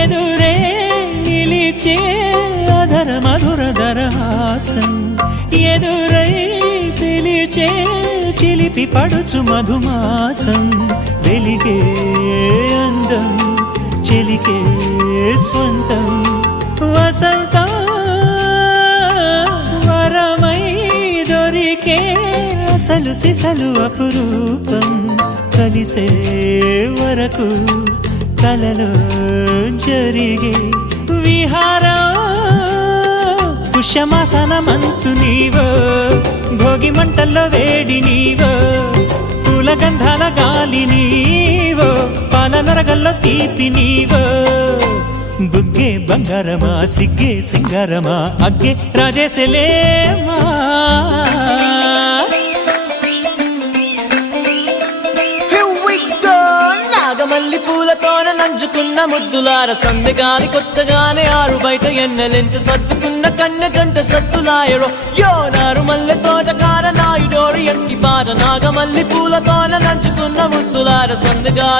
ఎదురే నిలిచే అధర మధుర దరహాసం ఎదురై పిలిచే చిలిపి పడుచు మధుమాసం వెలిగే అందం చెలికే స్వంతం వసంతం వరమై దొరికే అసలు సిసలు అపురూపం కలిసే వరకు కలలో జరిగే విహారం పుష్యమాసన మనసు నీవో భోగి మంటల్లో వేడి నీవో పూల గంధాల గాలి నీవో పాల నరగల్లో తీపి నీవో బుగ్గే బంగారమా సిగ్గే సింగారమా అగ్గే రాజేసలేమా మల్లి పూలతోన నంచుకున్న ముద్దులార సందెగాని కొత్తగానే ఆరు బయట ఎన్నెలెంట సర్దుకున్న కన్నె జంట సత్తులాయరో యో నారు మల్లె తోటకార నాయుడోరు ఎట్టి పాట నాగమల్లి పూలతోన నంచుకున్న ముద్దులార సందెగా